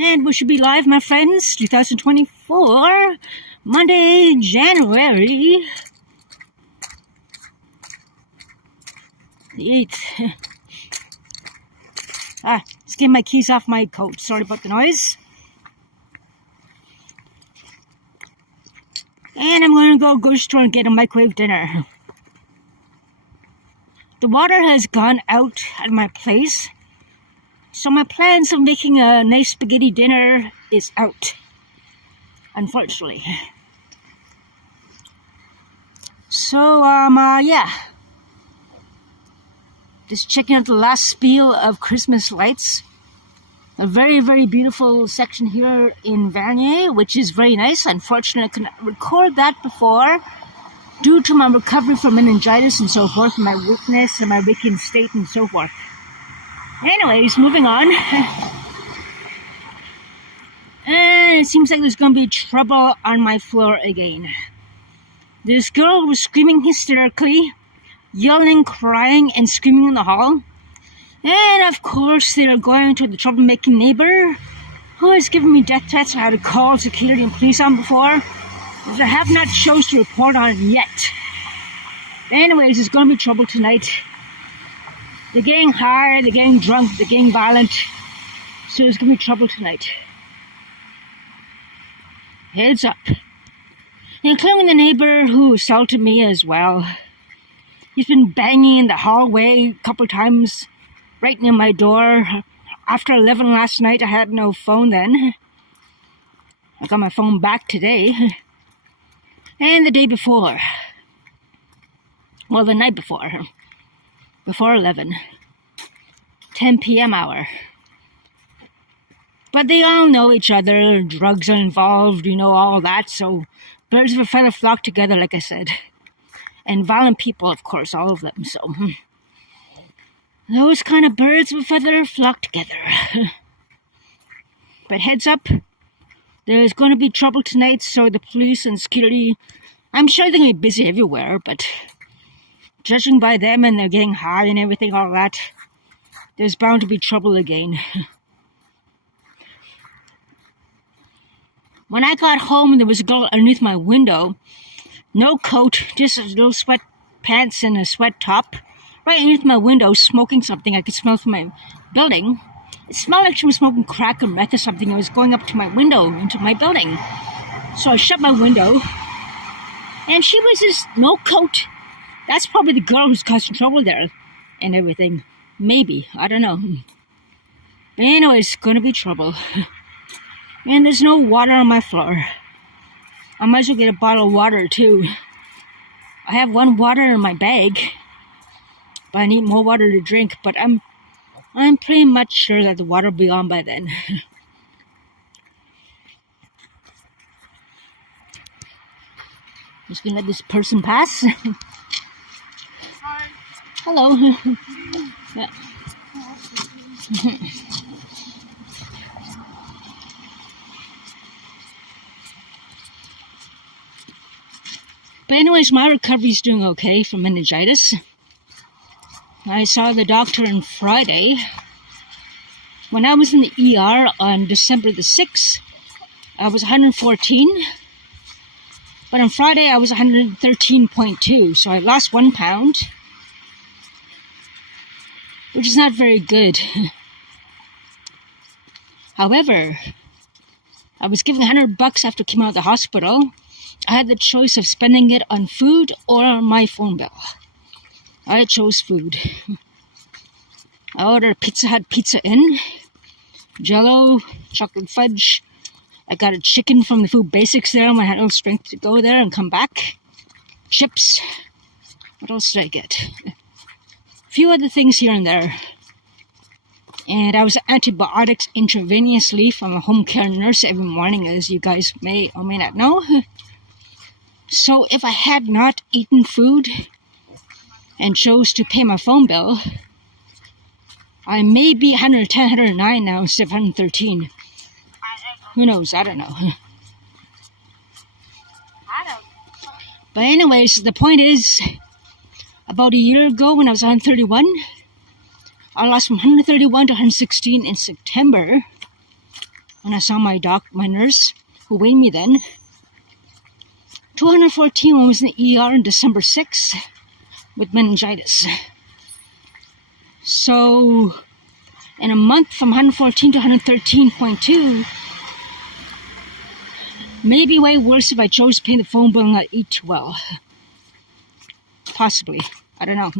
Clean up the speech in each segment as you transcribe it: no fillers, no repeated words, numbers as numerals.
And we should be live, my friends. 2024, Monday, January the 8th. Let's get my keys off my coat. Sorry about the noise. And I'm going to go grocery store and get a microwave dinner. The water has gone out at my place, so my plans of making a nice spaghetti dinner is out, unfortunately. So, yeah. Just checking out the last spiel of Christmas lights. A very, very beautiful section here in Vernier, which is very nice. Unfortunately, I couldn't record that before due to my recovery from meningitis and so forth, my weakness and my waking state and so forth. Anyways, moving on. And it seems like there's going to be trouble on my floor again. This girl was screaming hysterically, yelling, crying, and screaming in the hall. And of course, they are going to the troublemaking neighbor who has given me death threats. I had to call security and police on before, which I have not chose to report on yet. Anyways, there's going to be trouble tonight. They're getting high, they're getting drunk, they're getting violent. So there's going to be trouble tonight. Heads up. Including the neighbor who assaulted me as well. He's been banging in the hallway a couple times right near my door. After 11 last night, I had no phone then. I got my phone back today. And the day before. Well, the night before. Before 11. 10 p.m. hour. But they all know each other. Drugs are involved, you know, all that. So birds of a feather flock together, like I said. And violent people, of course, all of them. So those kind of birds of a feather flock together. But heads up, there's going to be trouble tonight, so the police and security, I'm sure they're going to be busy everywhere, but judging by them and they're getting high and everything, all that, there's bound to be trouble again. When I got home, there was a girl underneath my window, no coat, just a little sweat pants and a sweat top, right underneath my window, smoking something I could smell from my building. It smelled like she was smoking crack or meth or something. It was going up to my window, into my building. So I shut my window, and she was just no coat. That's probably the girl who's causing trouble there and everything. Maybe. I don't know. But anyways, gonna be trouble. And there's no water on my floor. I might as well get a bottle of water too. I have one water in my bag, but I need more water to drink. But I'm pretty much sure that the water will be on by then. Just gonna let this person pass. Hi. Hello. Yeah. But anyways, my recovery's doing okay from meningitis. I saw the doctor on Friday. When I was in the ER on December the 6th, I was 114. But on Friday, I was 113.2, so I lost 1 pound, which is not very good. However, I was given $100 after I came out of the hospital. I had the choice of spending it on food or on my phone bill. I chose food. I ordered Pizza Hut Pizza Inn, Jell-O, chocolate fudge. I got a chicken from the Food Basics there. I had no strength to go there and come back. Chips. What else did I get? A few other things here and there. And I was antibiotics intravenously from a home care nurse every morning, as you guys may or may not know. So if I had not eaten food and chose to pay my phone bill, I may be 110, 109 now instead of 113. Who knows? I don't know. But anyways, the point is, about a year ago when I was 131, I lost from 131 to 116 in September. when I saw my nurse, who weighed me then. 214 when I was in the ER on December 6th with meningitis. So, in a month from 114 to 113.2, maybe way worse if I chose to pay the phone bill and not eat too well. Possibly. I don't know.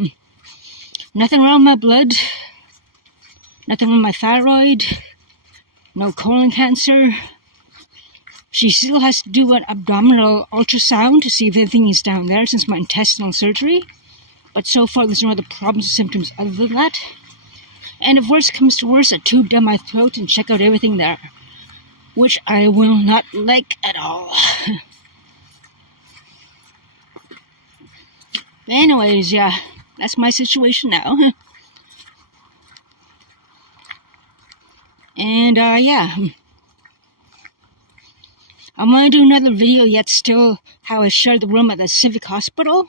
Nothing wrong with my blood. Nothing wrong with my thyroid. No colon cancer. She still has to do an abdominal ultrasound to see if anything is down there since my intestinal surgery. But so far there's no other problems or symptoms other than that. And if worse comes to worse, a tube down my throat and check out everything there. Which I will not like at all. But anyways, yeah, that's my situation now. And yeah, I'm going to do another video yet still how I shared the room at the Civic Hospital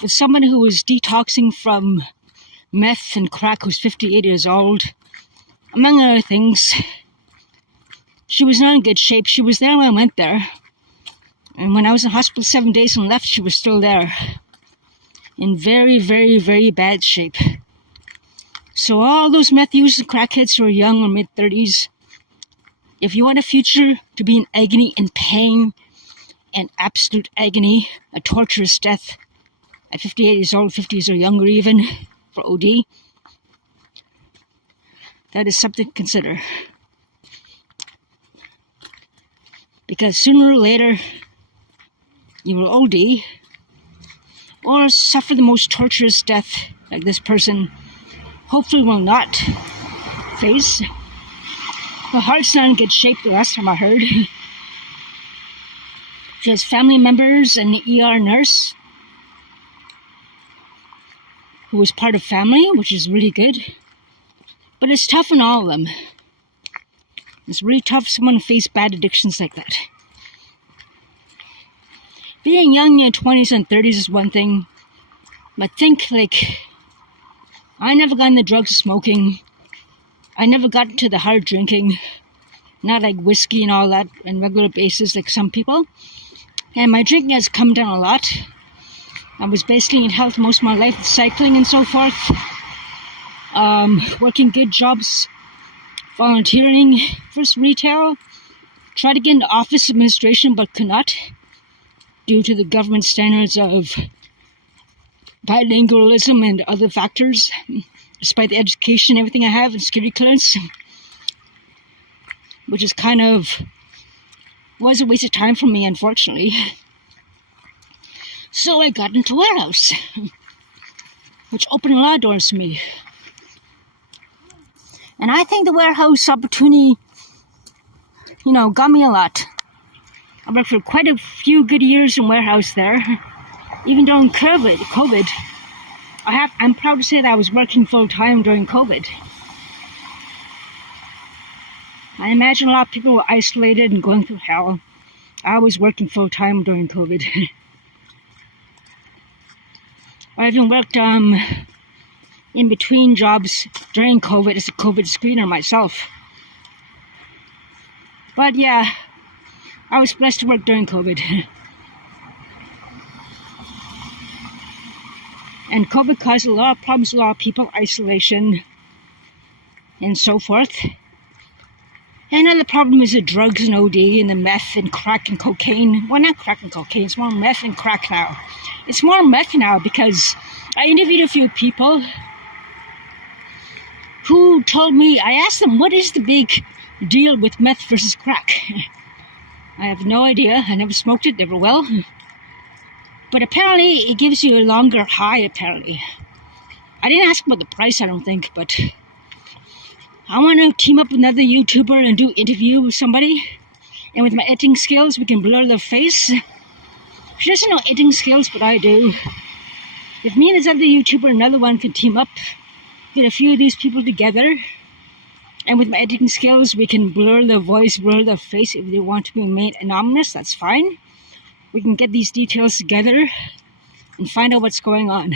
with someone who was detoxing from meth and crack, who's 58 years old. Among other things, she was not in good shape. She was there when I went there. And when I was in hospital 7 days and left, she was still there. In very, very, very bad shape. So all those meth users and crackheads who are young or mid-30s, if you want a future to be in agony and pain and absolute agony, a torturous death at 58 years old, 50s or younger even, for OD, that is something to consider. Because sooner or later, you will OD or suffer the most torturous death like this person hopefully will not face. Her heart's not in good shape the last time I heard. She has family members and an ER nurse who was part of family, which is really good. But it's tough on all of them. It's really tough for someone to face bad addictions like that. Being young in your 20s and 30s is one thing, but think, like, I never got into drugs or smoking. I never got into the hard drinking, not like whiskey and all that on a regular basis like some people. And my drinking has come down a lot. I was basically in health most of my life, cycling and so forth. Working good jobs, volunteering, first retail, tried to get into office administration but could not due to the government standards of bilingualism and other factors, despite the education and everything I have and security clearance, which is kind of was a waste of time for me, unfortunately. So I got into warehouse, which opened a lot of doors to me. And I think the warehouse opportunity, got me a lot. I worked for quite a few good years in warehouse there, even during COVID. I'm proud to say that I was working full-time during COVID. I imagine a lot of people were isolated and going through hell. I was working full-time during COVID. I even worked in between jobs during COVID as a COVID screener myself. But yeah, I was blessed to work during COVID. And COVID caused a lot of problems to a lot of people, isolation, and so forth. And another problem is the drugs and OD and the meth and crack and cocaine. Well, not crack and cocaine, it's more meth and crack now. It's more meth now because I interviewed a few people who told me, I asked them, what is the big deal with meth versus crack? I have no idea. I never smoked it, never will. But apparently it gives you a longer high, apparently. I didn't ask about the price, I don't think, but I want to team up with another YouTuber and do interview with somebody. And with my editing skills, we can blur their face. She doesn't know editing skills, but I do. If me and this other YouTuber, another one, can team up, get a few of these people together, and with my editing skills, we can blur their voice, blur their face. If they want to be made anonymous, that's fine. We can get these details together and find out what's going on.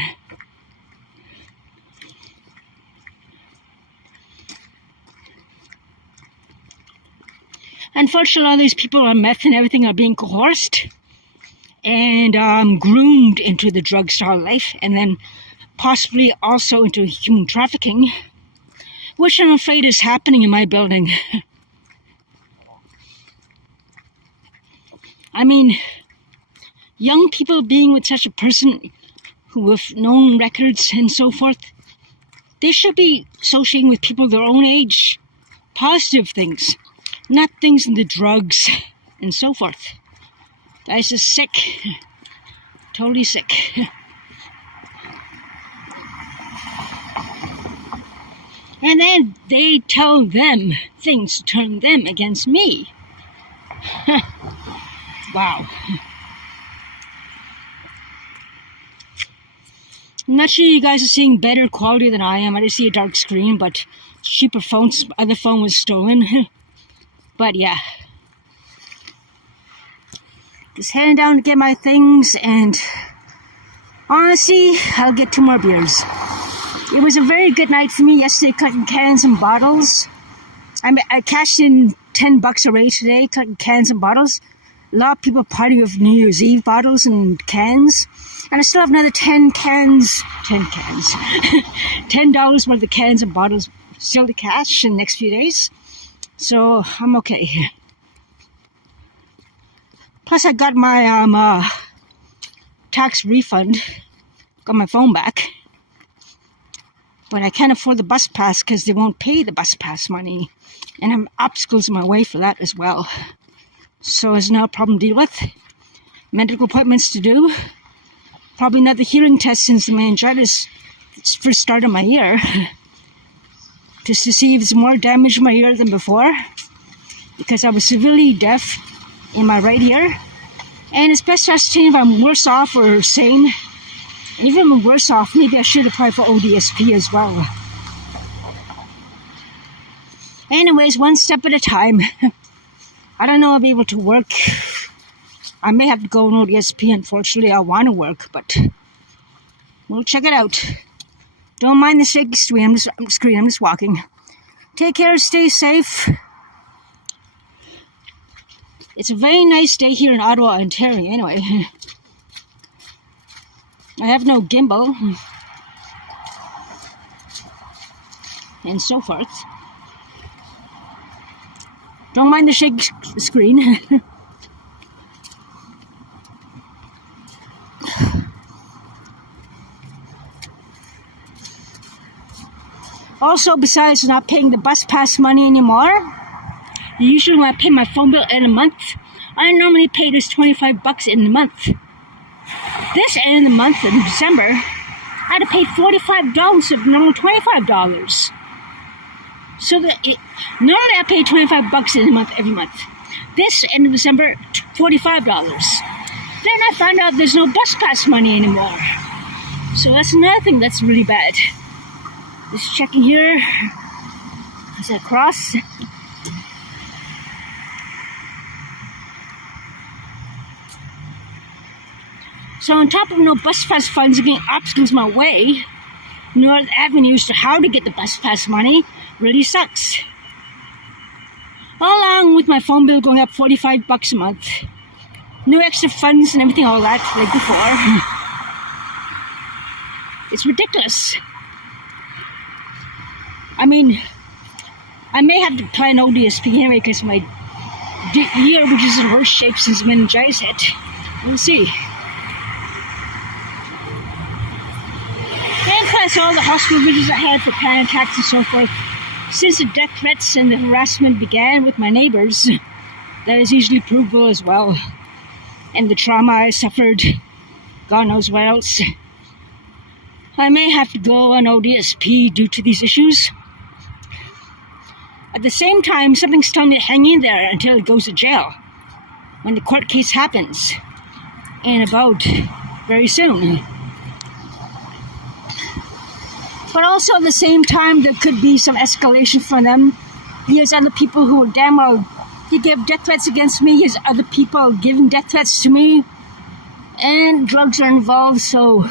Unfortunately, all these people on meth and everything are being coerced and groomed into the drug star life, and then possibly also into human trafficking, which I'm afraid is happening in my building. I mean, young people being with such a person who have known records and so forth, they should be associating with people their own age, positive things, not things in the drugs and so forth. Guys is sick, totally sick. And then they tell them things to turn them against me. Wow. I'm not sure you guys are seeing better quality than I am. I just see a dark screen, but cheaper phones, other phone was stolen. But yeah. Just heading down to get my things, and honestly, I'll get 2 more beers. It was a very good night for me yesterday, cutting cans and bottles. I cashed in $10 already today, cutting cans and bottles. A lot of people party with New Year's Eve bottles and cans. And I still have another 10 cans. $10 worth of cans and bottles still to cash in the next few days. So I'm okay. Plus I got my tax refund. Got my phone back. But I can't afford the bus pass because they won't pay the bus pass money. And I have obstacles in my way for that as well. So it's now a problem to deal with. Medical appointments to do. Probably another hearing test since the meningitis first started my ear. Just to see if it's more damage in my ear than before. Because I was severely deaf in my right ear. And it's best to ascertain if I'm worse off or sane. And even if I'm worse off, maybe I should apply for ODSP as well. Anyways, one step at a time. I don't know if I'll be able to work. I may have to go on ODSP, unfortunately. I want to work, but we'll check it out. Don't mind the shaky screen. I'm just walking. Take care, stay safe. It's a very nice day here in Ottawa, Ontario, anyway. I have no gimbal. And so forth. Don't mind the shaky screen. Also, besides not paying the bus pass money anymore, usually when I pay my phone bill in a month, I normally pay this $25 in a month. This end of the month in December, I had to pay $45 of normal $25. So normally I pay $25 in a month every month. This end of December, $45. Then I found out there's no bus pass money anymore. So that's another thing that's really bad. Just checking here as I cross. So on top of no bus pass funds getting obstacles my way, no other avenues to how to get the bus pass money really sucks. Along with my phone bill going up $45 a month. No extra funds and everything, all that, like before. It's ridiculous. I mean, I may have to try an ODSP anyway because my ear, which is in worse shape since meningitis hit. We'll see. And plus all the hospital visits I had for panic attacks and so forth. Since the death threats and the harassment began with my neighbors, that is easily provable as well. And the trauma I suffered, God knows what else. I may have to go on ODSP due to these issues. At the same time, something's telling me to hang in there until it goes to jail. When the court case happens. And about very soon. But also at the same time, there could be some escalation from them. There's other people who are damn well, they give death threats against me. There's other people giving death threats to me. And drugs are involved, so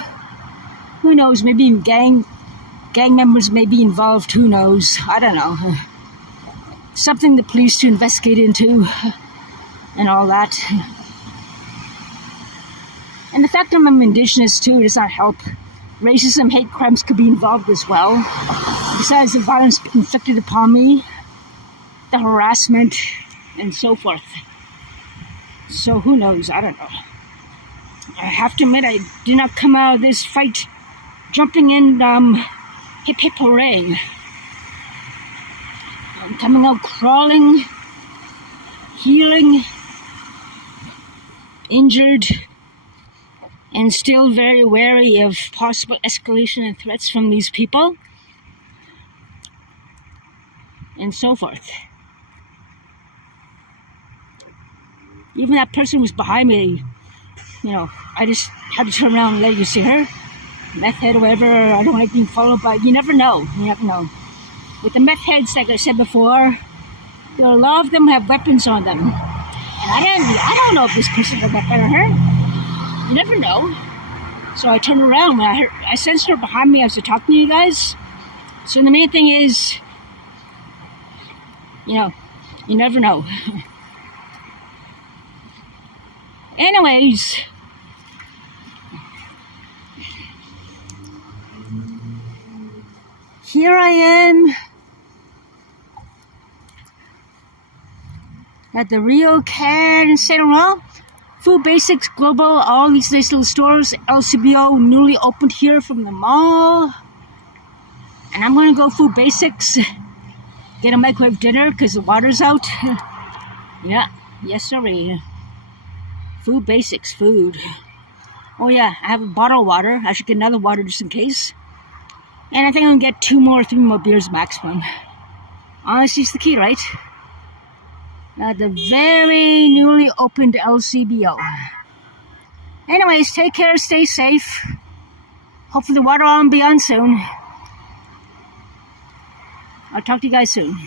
who knows, maybe gang members may be involved, who knows, I don't know. something the police to investigate into and all that. And the fact that I'm Indigenous too does not help. Racism, hate crimes could be involved as well. Besides the violence inflicted upon me, the harassment, and so forth. So who knows? I don't know. I have to admit, I did not come out of this fight jumping in hip hip hooray. I'm coming out crawling, healing, injured, and still very wary of possible escalation and threats from these people, and so forth. Even that person who's behind me, you know, I just had to turn around and let you see her. Meth head or whatever, I don't like being followed by, you never know. With the meth heads, like I said before, a lot of them have weapons on them. And I don't know if this person's a weapon or her. You never know. So I turned around when I sensed her behind me as I talked to you guys. So the main thing is, you know, you never know. Anyways, here I am at the RioCan Saint Laurent. Food Basics Global, all these nice little stores. LCBO newly opened here from the mall. And I'm going to go Food Basics, get a microwave dinner because the water's out. Yeah, yes sirree. Food Basics, food. Oh yeah, I have a bottle of water. I should get another water just in case. And I think I'm going to get 3 more beers maximum. Honesty's the key, right? The very newly opened LCBO. Anyways, take care, stay safe. Hopefully the water will be on soon. I'll talk to you guys soon.